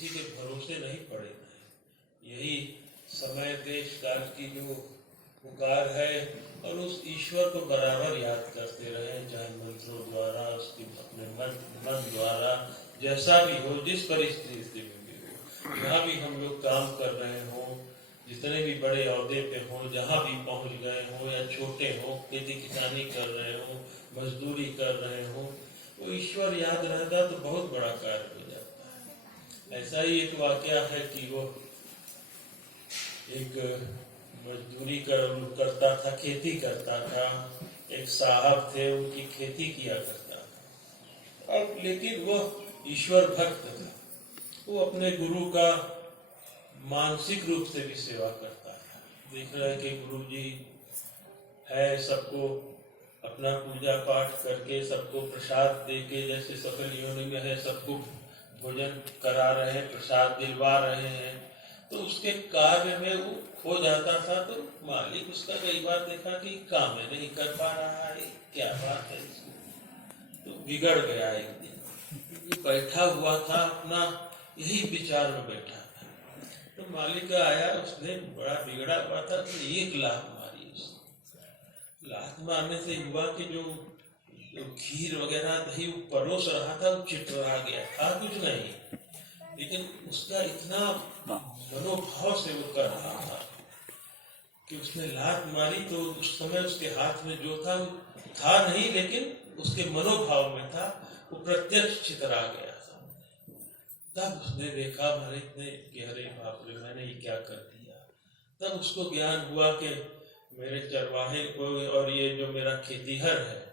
किसी के भरोसे नहीं पड़े रहें। यही समय देश काल की जो पुकार है, और उस ईश्वर को बराबर याद करते रहें, चाहे मंत्रों द्वारा, उसके अपने मन द्वारा, जैसा भी हो, जिस परिस्थिति में भी हो, जहाँ भी हम लोग काम कर रहे हों, जितने भी बड़े ओहदे पे हों, जहाँ भी पहुँच गए हों या छोटे हों, खेती किसानी कर रहे हों, मजदूरी कर रहे हों, तो ईश्वर याद रहता तो बहुत बड़ा कार्य हो जाता है। ऐसा ही एक वाकया है कि वो एक मजदूरी करता था, खेती करता था, एक साहब थे, उनकी खेती किया करता था। अब लेकिन वो ईश्वर भक्त था, वो अपने गुरु का मानसिक रूप से भी सेवा करता था। देख रहे हैं कि गुरु जी है, सबको अपना पूजा पाठ करके, सबको प्रसाद देके, जैसे सकल योनि में है, सबको भोजन करा रहे हैं, प्रसाद दिलवा रहे हैं, तो उसके कार्य में वो खो जाता था। तो मालिक उसका कई बार देखा कि काम है नहीं कर पा रहा है, क्या बात है इसको, तो बिगड़ गया। एक दिन बैठा हुआ था, अपना यही विचार में बैठा था, तो मालिक आया, उसने बड़ा बिगड़ा हुआ था, तो एक लात मारी उसने। लात मारने से हुआ कि जो खीर वगैरह दही परोस रहा था, वो चिटरा गया था, कुछ नहीं, लेकिन उसका इतना मनोभाव से वो कर रहा था कि उसने लात मारी, तो उस समय उसके हाथ में जो था वो था नहीं, लेकिन उसके मनोभाव में था, वो प्रत्यक्ष चितरा गया था। तब उसने देखा, मारे इतने गहरे, बाप रे, मैंने ये क्या कर दिया। तब उसको ज्ञान हुआ कि मेरे चरवाहे को और ये जो मेरा खेतीहर है,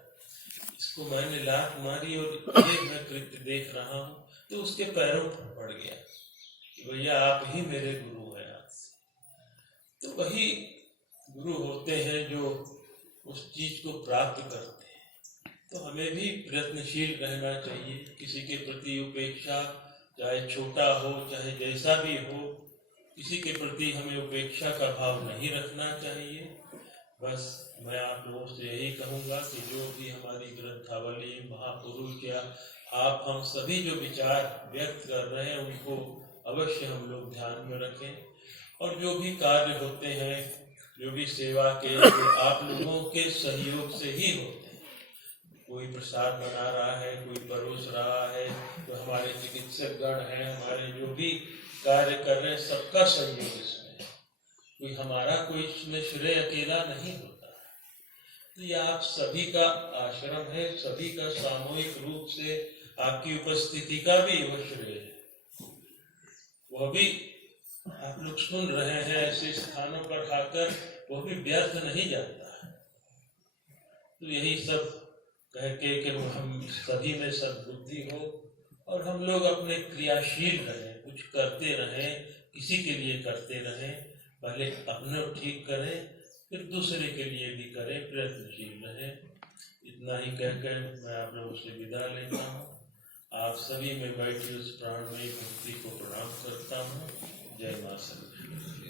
इसको मैंने लात मारी और ये मैं कृत्य देख रहा हूँ। तो उसके पैरों पर पड़ गया कि भैया आप ही मेरे गुरु हैं आज से। तो वही गुरु होते हैं जो उस चीज को प्राप्त करते हैं। तो हमें भी प्रयत्नशील रहना चाहिए, किसी के प्रति उपेक्षा, चाहे छोटा हो चाहे जैसा भी हो, किसी के प्रति हमें उपेक्षा का भाव नहीं रखना चाहिए। बस मैं आप लोगों से यही कहूँगा कि जो भी हमारी ग्रंथावली, महापुरुष या आप हम सभी जो विचार व्यक्त कर रहे हैं, उनको अवश्य हम लोग ध्यान में रखें, और जो भी कार्य होते हैं, जो भी सेवा के आप लोगों के सहयोग से ही होते हैं। कोई प्रसाद बना रहा है, कोई परोस रहा है, तो हमारे चिकित्सक गण हैं, हमारे जो भी कार्य कर रहे हैं, सबका सहयोग इसमें है। कोई हमारा कोई इसमें श्रेय अकेला नहीं होता। तो ये आप सभी का आश्रम है, सभी का सामूहिक रूप से आपकी उपस्थिति का भी वह श्रेय है। वह भी आप लोग सुन रहे हैं ऐसे स्थानों पर आकर, वह भी व्यर्थ नहीं जाता है। तो यही सब कह के कि हम सभी में सद्बुद्धि हो, और हम लोग अपने क्रियाशील रहें, कुछ करते रहें, किसी के लिए करते रहें, पहले अपने ठीक करें, फिर दूसरे के लिए भी करें, प्रयत्नशील रहें। इतना ही कहकर मैं आप लोगों से विदा लेता हूँ। आप सभी में बैठी उस प्राणमयी भक्ति को प्रणाम करता हूँ। जय मां सरस्वती।